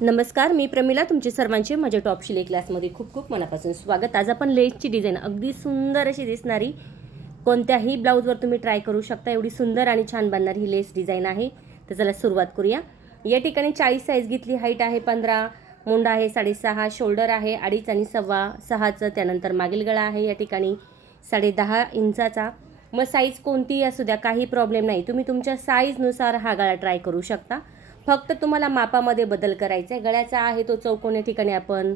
नमस्कार मी प्रमिला तुमचे सर्वांचे माझ्या टॉप शिले क्लासमध्ये खूप खूप मनापासून स्वागत. आज आपण लेसची डिझाईन अगदी सुंदर अशी दिसणारी कोणत्याही ब्लाऊजवर तुम्ही ट्राय करू शकता. एवढी सुंदर आणि छान बनणारी ही लेस डिझाईन आहे. तर चला सुरुवात करूया. या ठिकाणी चाळीस साईज घेतली. हाईट आहे पंधरा मुंडा आहे साडेसहा शोल्डर आहे अडीच आणि सव्वा सहाचं त्यानंतर मागील गळा आहे या ठिकाणी साडे दहा इंचाचा. मग साईज कोणतीही असू द्या काही प्रॉब्लेम नाही. तुम्ही तुमच्या साईजनुसार हा गळा ट्राय करू शकता. फक्त तुम्हाला मापामध्ये बदल करायचा आहे गळ्याचा आहे तो चौकोनी ठिकाणी आपण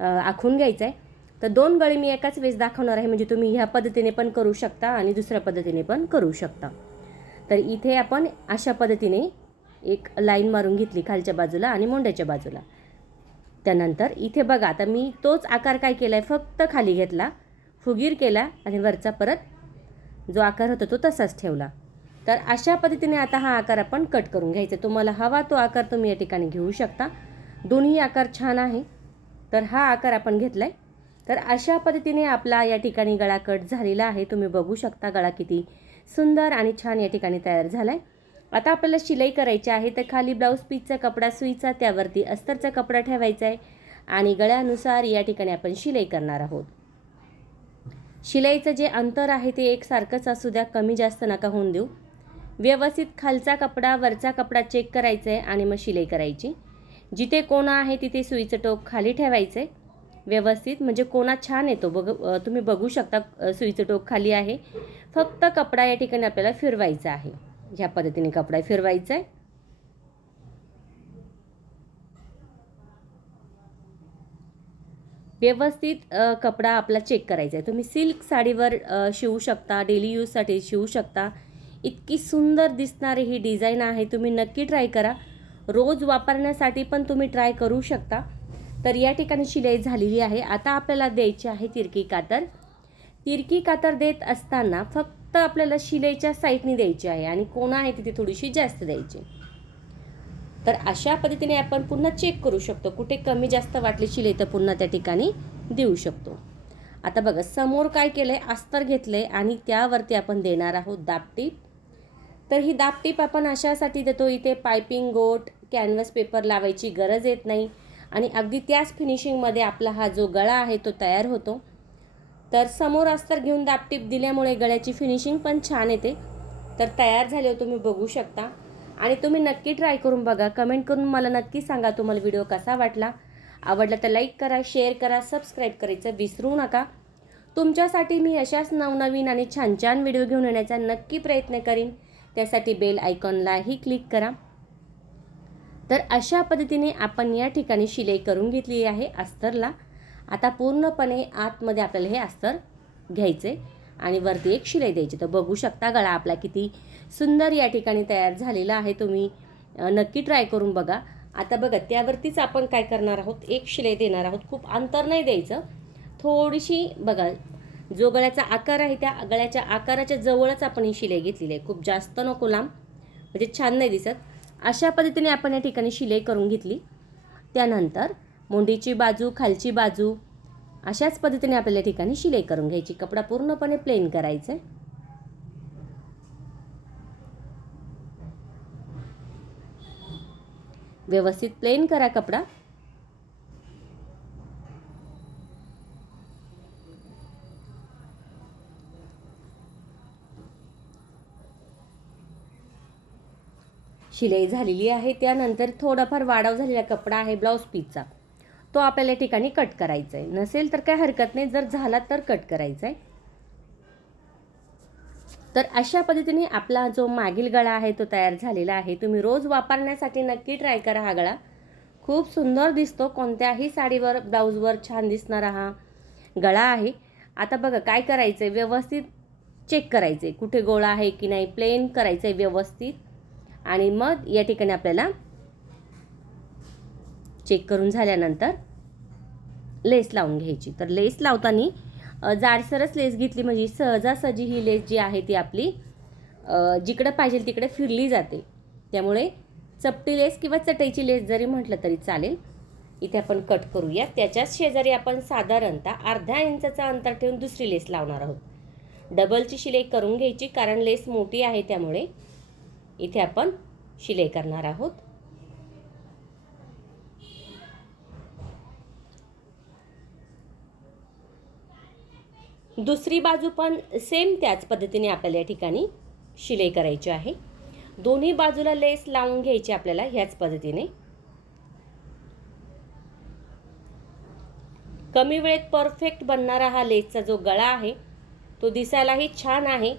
आखून घ्यायचा आहे तर दोन गळे मी एकाच वेळेस दाखवणार आहे. म्हणजे तुम्ही ह्या पद्धतीने पण करू शकता आणि दुसऱ्या पद्धतीने पण करू शकता. तर इथे आपण अशा पद्धतीने एक लाईन मारून घेतली खालच्या बाजूला आणि मोंड्याच्या बाजूला. त्यानंतर इथे बघा आता मी तोच आकार काय केला आहे फक्त खाली घेतला फुगीर केला आणि वरचा परत जो आकार होता तो तसाच ठेवला. तर अशा पद्धतीने आता हा आकार आपण कट करून घ्यायचा. तुम्हाला हवा तो आकार तुम्ही या ठिकाणी घेऊ शकता. दोन्ही आकार छान आहे. तर हा आकार आपण घेतला आहे तर अशा पद्धतीने आपला या ठिकाणी गळा कट झालेला आहे. तुम्ही बघू शकता गळा किती सुंदर आणि छान या ठिकाणी तयार झाला आहे आता आपल्याला शिलाई करायची आहे. तर खाली ब्लाऊज पीसचा कपडा सुईचा त्यावरती अस्तरचा कपडा ठेवायचा आहे. आणि गळ्यानुसार या ठिकाणी आपण शिलाई करणार आहोत. शिलाईचं जे अंतर आहे ते एकसारखंच असू द्या. कमी जास्त नका होऊन देऊ. व्यवस्थित खालचा कपडा वरचा कपडा चेक करायचा आहे आणि मग शिलाई करायची. जिथे कोणा आहे तिथे सुईचं टोक खाली ठेवायचं आहे व्यवस्थित म्हणजे कोणा छान येतो. बघ तुम्ही बघू शकता सुईचं टोक खाली आहे. फक्त कपडा या ठिकाणी आपल्याला फिरवायचा आहे. ह्या पद्धतीने कपडा फिरवायचा आहे व्यवस्थित कपडा आपला चेक करायचा आहे तुम्ही सिल्क साडीवर शिवू शकता डेली यूजसाठी शिवू शकता. इतकी सुंदर दिसणारी ही डिझाईन आहे. तुम्ही नक्की ट्राय करा. रोज वापरण्यासाठी पण तुम्ही ट्राय करू शकता. तर या ठिकाणी शिलाई झालेली आहे. आता आपल्याला द्यायची आहे तिरकी कातर. तिरकी कातर देत असताना फक्त आपल्याला शिलाईच्या साईडनी द्यायची आहे आणि कोणा आहे तिथे थोडीशी जास्त द्यायची. तर अशा पद्धतीने आपण पुन्हा चेक करू शकतो. कुठे कमी जास्त वाटली शिलाई तर पुन्हा त्या ठिकाणी देऊ शकतो. आता बघा समोर काय केलं आहे अस्तर घेतलं आहे आणि त्यावरती आपण देणार आहोत दापटीप. तर ही दापटीप आपण अशासाठी देतो इथे पायपिंग गोट कॅनव्हस पेपर लावायची गरज येत नाही. आणि अगदी त्याच फिनिशिंगमध्ये आपला हा जो गळा आहे तो तयार होतो. तर समोर अस्तर घेऊन दापटीप दिल्यामुळे गळ्याची फिनिशिंग पण छान येते. तर तयार झाले तुम्ही बघू शकता. आणि तुम्ही नक्की ट्राय करून बघा. कमेंट करून मला नक्की सांगा तुम्हाला व्हिडिओ कसा वाटला. आवडला तर लाईक करा शेअर करा सबस्क्राईब करायचं विसरू नका. तुमच्यासाठी मी अशाच नवनवीन आणि छान छान व्हिडिओ घेऊन येण्याचा नक्की प्रयत्न करीन. त्यासाठी बेल आयकॉनलाही क्लिक करा. तर अशा पद्धतीने आपण या ठिकाणी शिलाई करून घेतली आहे अस्तरला. आता पूर्णपणे आतमध्ये आपल्याला हे अस्तर घ्यायचे आणि वरती एक शिलाई द्यायची. तर बघू शकता गळा आपला किती सुंदर या ठिकाणी तयार झालेला आहे. तुम्ही नक्की ट्राय करून बघा. आता बघा त्यावरतीच आपण काय करणार आहोत? एक शिलाई देणार आहोत. खूप अंतर नाही द्यायचं. थोडीशी बघा जो गळ्याचा आकार आहे त्या गळ्याच्या आकाराच्या जवळच आपण ही शिलाई घेतलेली आहे. खूप जास्त नको लांब म्हणजे छान नाही दिसत. अशा पद्धतीने आपण या ठिकाणी शिलाई करून घेतली. त्यानंतर मुंडीची बाजू खालची बाजू अशाच पद्धतीने आपल्याला ठिकाणी शिलाई करून घ्यायची. कपडा पूर्णपणे प्लेन करायचा. आहे व्यवस्थित प्लेन करा कपडा. शिलाई झालेली आहे. त्यानंतर थोडाफार वाढाव झालेला कपडा आहे ब्लाऊज पीसचा. तो आपल्याला या ठिकाणी कट करायचा आहे नसेल तर काय हरकत नाही. जर झाला तर कट करायचा आहे तर अशा पद्धतीने आपला जो मागील गळा आहे तो तयार झालेला आहे. तुम्ही रोज वापरण्यासाठी नक्की ट्राय करा हा गळा. खूप सुंदर दिसतो. कोणत्याही साडीवर ब्लाऊजवर छान दिसणारा हा गळा आहे. आता बघा काय करायचं आहे व्यवस्थित चेक करायचं आहे कुठे गोळा आहे की नाही? प्लेन करायचं आहे व्यवस्थित. आणि मग या ठिकाणी आपल्याला चेक करून झाल्यानंतर लेस लावून घ्यायची. तर लेस लावताना जाडसरच लेस घेतली म्हणजे सहजासहजी ही लेस जी आहे ती आपली जिकडं पाहिजे तिकडे फिरली जाते. त्यामुळे चपटी लेस किंवा चटईची लेस जरी म्हटलं तरी चालेल. इथे आपण कट करूया. त्याच्याच शेजारी आपण साधारणतः अर्ध्या इंचाचा अंतर ठेवून दुसरी लेस लावणार आहोत. डबलची शिलाई करून घ्यायची कारण लेस मोठी आहे त्यामुळे. इथे आपण शिलाई करणार आहोत. दुसरी बाजू पण सेम त्याच पद्धतीने आपल्याला या ठिकाणी शिलाई करायची आहे. दोन्ही बाजूला लेस लावून घ्यायची आपल्याला ह्याच पद्धतीने. कमी वेळेत परफेक्ट बनणारा हा लेसचा जो गळा आहे तो दिसायलाही छान आहे.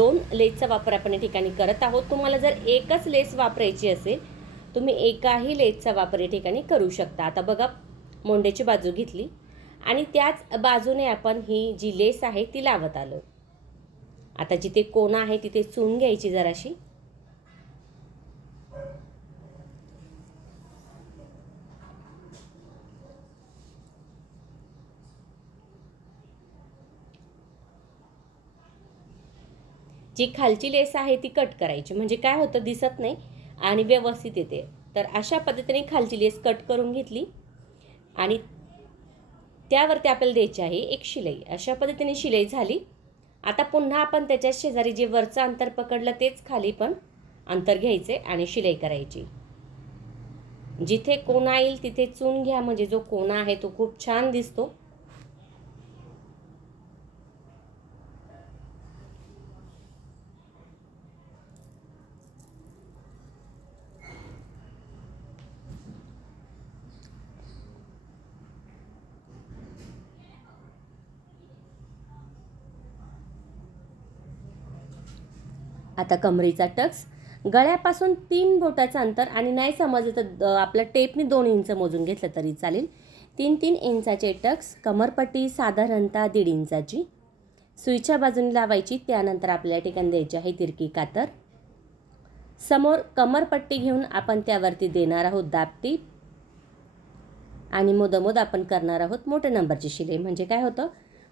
दोन लेसचा वापर आपण या ठिकाणी करत आहोत. तुम्हाला जर एकच लेस वापरायची असेल तुम्ही एकाही लेसचा वापर या ठिकाणी करू शकता. आता बघा मोंड्याची बाजू घेतली आणि त्याच बाजूने आपण ही जी लेस आहे ती लावत आलो. आता जिथे कोणा आहे तिथे चून घ्यायची जराशी. जी खालची लेस आहे ती कट करायची. म्हणजे काय होतं दिसत नाही आणि व्यवस्थित येते. तर अशा पद्धतीने खालची लेस कट करून घेतली. आणि त्यावरती आपल्याला द्यायची आहे एक शिलाई. अशा पद्धतीने शिलाई झाली. आता पुन्हा आपण त्याच्या शेजारी जे वरचं अंतर पकडलं तेच खाली पण अंतर घ्यायचे आणि शिलाई करायची. जिथे कोणा येईल तिथे चून घ्या. म्हणजे जो कोणा आहे तो खूप छान दिसतो. आता कमरेचा टक्स गळ्यापासून तीन बोटाचं अंतर आणि नाही समजलं तर आपलं आपल्या टेपने दोन इंच मोजून घेतलं तरी चालेल. तीन तीन इंचाचे टक्स कमरपट्टी साधारणतः दीड इंचाची. सुईच्या बाजूने लावायची त्यानंतर आपल्या ठिकाणी द्यायची आहे तिरकी कातर. समोर कमरपट्टी घेऊन आपण त्यावरती देणार आहोत दाबटीप आणि मोदमोद आपण करणार आहोत मोठ्या नंबरची शिलाई. म्हणजे काय होतं?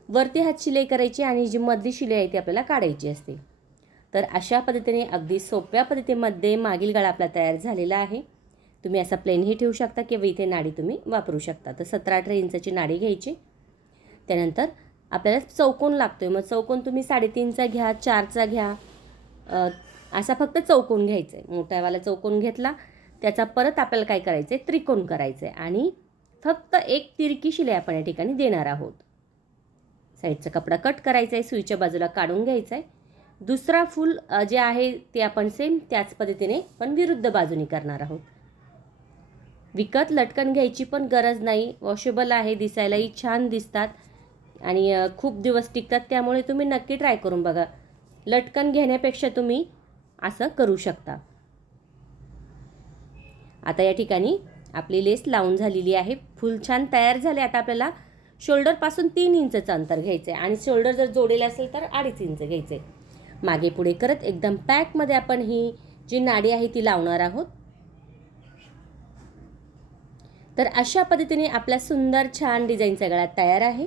वरती हात शिलाई करायची आणि जी मधली शिलाई आहे ती आपल्याला काढायची असते. तर अशा पद्धतीने अगदी सोप्या पद्धतीमध्ये मागील गळा आपला तयार झालेला आहे. तुम्ही असा प्लेनही ठेवू शकता किंवा इथे नाडी तुम्ही वापरू शकता. तर सतरा अठरा इंचाची नाडी घ्यायची. त्यानंतर आपल्याला चौकोन लागतो आहे मग चौकोन तुम्ही साडेतीनचा घ्या चारचा घ्या. असा फक्त चौकोन घ्यायचा आहे मोठ्यावाला चौकोन घेतला. त्याचा परत आपल्याला काय करायचं आहे त्रिकोण करायचं आहे आणि फक्त एक तिरकी शिलाई आपण या ठिकाणी देणार आहोत. साईडचा कपडा कट करायचा आहे सुईच्या बाजूला काढून घ्यायचा आहे दुसरा फूल जे आहे ते आपण सेम त्याच पद्धतीने पण विरुद्ध बाजूने करणार आहोत. विकत लटकन घ्यायची पण गरज नाही. वॉशेबल आहे दिसायलाही छान दिसतात आणि खूप दिवस टिकतात त्यामुळे तुम्ही नक्की ट्राय करून बघा. लटकन घेण्यापेक्षा तुम्ही असं करू शकता. आता या ठिकाणी आपली लेस लावून झालेली आहे. फुल छान तयार झाले. आता आपल्याला शोल्डरपासून तीन इंचचं अंतर घ्यायचं आहे आणि शोल्डर जर जोडेल असेल तर अडीच इंच घ्यायचं आहे मागे पुढे करत एकदम पॅकमध्ये आपण ही जी नाडी आहे ती लावणार आहोत. तर अशा पद्धतीने आपला सुंदर छान डिझाईन सगळा तयार आहे.